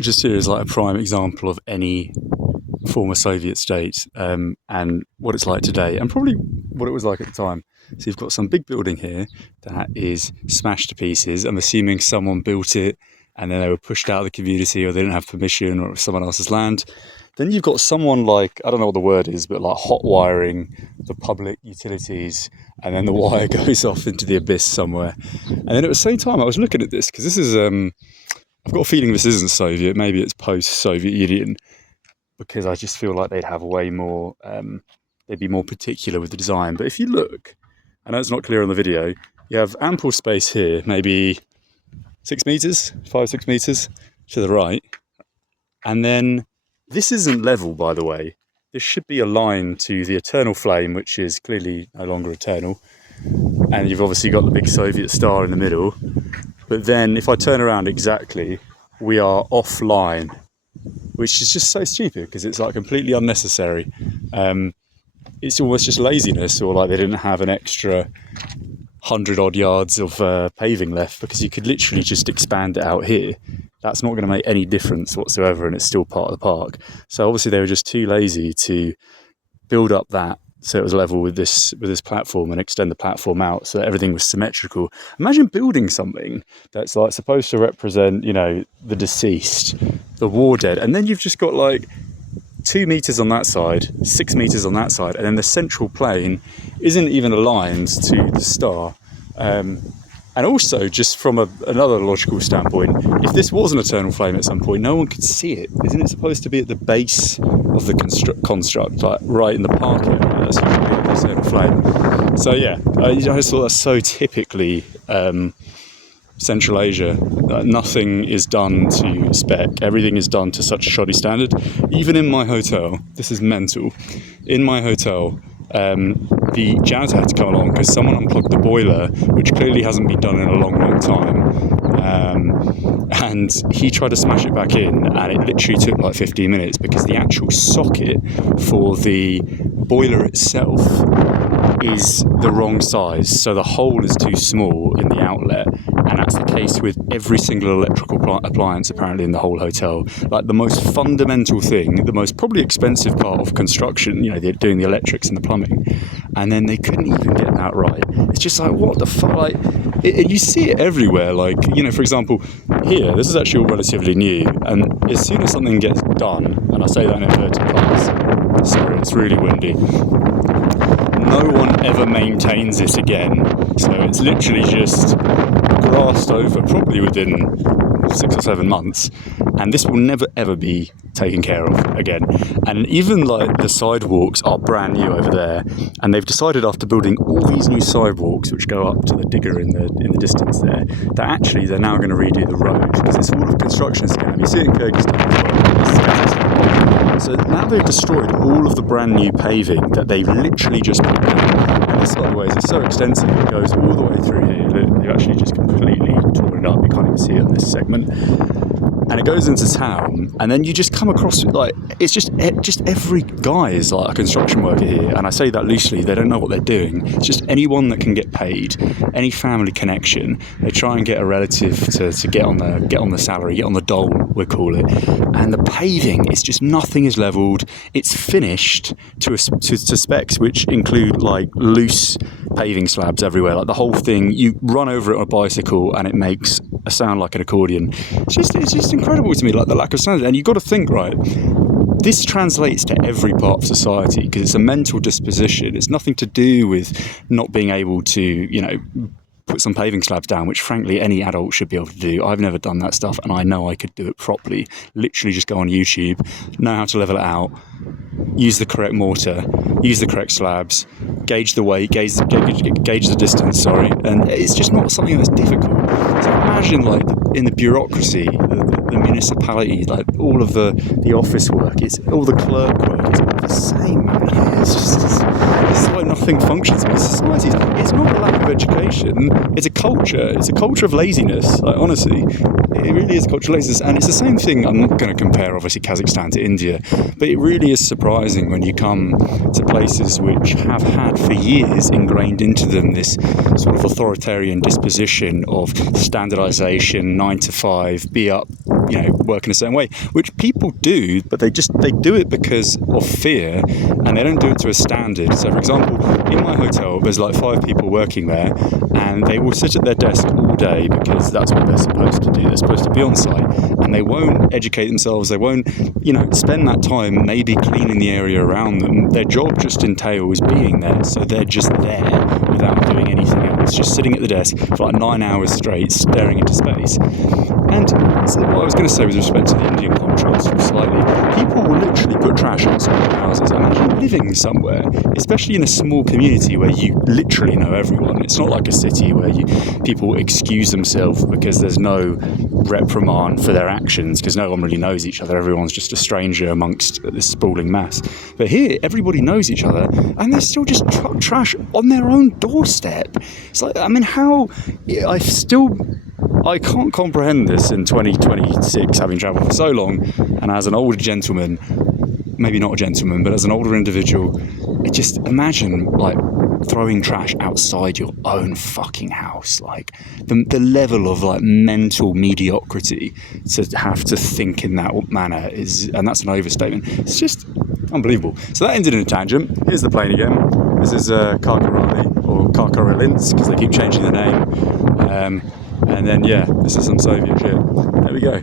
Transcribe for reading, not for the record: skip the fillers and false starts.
Just here is like a prime example of any former Soviet state, and what it's like today, and probably what it was like at the time. So you've got some big building here that is smashed to pieces. I'm assuming someone built it and then they were pushed out of the community, or they didn't have permission, or it was someone else's land. Then you've got someone like, I don't know what the word is, but like hot wiring the public utilities, and then the wire goes off into the abyss somewhere. And then at the same time, I was looking at this because this is, I've got a feeling this isn't Soviet. Maybe it's post-Soviet Union, because I just feel like they'd have way more, they'd be more particular with the design. But if you look, I know it's not clear on the video, you have ample space here, maybe 6 meters, 5-6 meters to the right. And then this isn't level, by the way. This should be a line to the Eternal Flame, which is clearly no longer eternal. And you've obviously got the big Soviet star in the middle. But then if I turn around exactly, we are offline, which is just so stupid because it's like completely unnecessary. It's almost just laziness, or like they didn't have an extra 100 odd yards of paving left, because you could literally just expand it out here. That's not going to make any difference whatsoever, and it's still part of the park. So obviously they were just too lazy to build up that so it was level with this platform, and extend the platform out so that everything was symmetrical. Imagine building something that's like supposed to represent, you know, the deceased, the war dead, and then you've just got like 2 meters on that side, 6 meters on that side, and then the central plane isn't even aligned to the star. And also, just from another logical standpoint, if this was an Eternal Flame at some point, no one could see it. Isn't it supposed to be at the base of the construct, like right in the park area? That's usually the Eternal Flame. So yeah, I just thought that's so typically Central Asia. Nothing is done to spec. Everything is done to such a shoddy standard. Even in my hotel, this is mental. In my hotel, the janitor had to come along because someone unplugged the boiler, which clearly hasn't been done in a long time. And he tried to smash it back in, and it literally took like 15 minutes because the actual socket for the boiler itself is the wrong size, so the hole is too small in the outlet. And that's the case with every single electrical appliance apparently in the whole hotel. Like the most fundamental thing, the most probably expensive part of construction, you know, they're doing the electrics and the plumbing, and then they couldn't even get that right. It's just like, what the fuck? Like, you see it everywhere. Like, you know, for example, here, this is actually all relatively new, and as soon as something gets done, and I say that in inverted commas, sorry, it's really windy, no one ever maintains it again. So it's literally just grassed over, probably within 6 or 7 months, and this will never ever be taken care of again. And even like the sidewalks are brand new over there, and they've decided after building all these new sidewalks which go up to the digger in the distance there, that actually they're now going to redo the road, because it's all of construction scam. You see it in Kyrgyzstan as well. So now they've destroyed all of the brand new paving that they've literally just put down. And this, by the way, is so extensive, it goes all the way through here. They've actually just completely torn it up. You can't even see it in this segment. And it goes into town, and then you just come across, like, it's just every guy is like a construction worker here, and I say that loosely. They don't know what they're doing. It's just anyone that can get paid, any family connection. They try and get a relative to get on the salary, get on the dole, we call it. And the paving is just, nothing is leveled. It's finished to specs which include like loose paving slabs everywhere. Like the whole thing, you run over it on a bicycle and it makes a sound like an accordion. It's just incredible to me, like the lack of standard. And you've got to think, right, this translates to every part of society because it's a mental disposition. It's nothing to do with not being able to, you know, put some paving slabs down, which frankly any adult should be able to do. I've never done that stuff, and I know I could do it properly. Literally just go on YouTube, know how to level it out, use the correct mortar, use the correct slabs, gauge the weight, gauge the distance, and it's just not something that's difficult. So imagine, like, in the bureaucracy, the municipality, like all of the office work, it's all the clerk work, it's all the same, man. Yeah, This is why nothing functions in these societies. It's not a lack of education, it's a culture. It's a culture of laziness, like, honestly. It really is a culture of laziness. And it's the same thing, I'm not going to compare, obviously, Kazakhstan to India, but it really is surprising when you come to places which have had for years ingrained into them this sort of authoritarian disposition of standardization, 9 to 5, be up, work in a certain way, which people do, but they do it because of fear, and they don't do it to a standard. So, for example, in my hotel, there's like 5 people working there, and they will sit at their desk all day because that's what they're supposed to do. They're supposed to be on site, and they won't educate themselves. They won't, spend that time maybe cleaning the area around them. Their job just entails being there, so they're just there without doing anything else, just sitting at the desk for like 9 hours straight, staring into space. And so what I was going to say with respect to the Indian contrast slightly, people will literally put trash outside their houses. Imagine living somewhere, especially in a small community where you literally know everyone. It's not like a city where people excuse themselves because there's no reprimand for their actions, because no one really knows each other. Everyone's just a stranger amongst this sprawling mass. But here, everybody knows each other, and they still just truck trash on their own doorstep. It's like, how... I can't comprehend this in 2026, having travelled for so long, and as an older gentleman, maybe not a gentleman, but as an older individual, just imagine, like, throwing trash outside your own fucking house. Like, the level of, like, mental mediocrity to have to think in that manner is, and that's an overstatement, it's just unbelievable. So that ended in a tangent. Here's the plane again. This is Karkarani, or Karkarelinsk, because they keep changing the name. And then, this is some Soviet shit. There we go.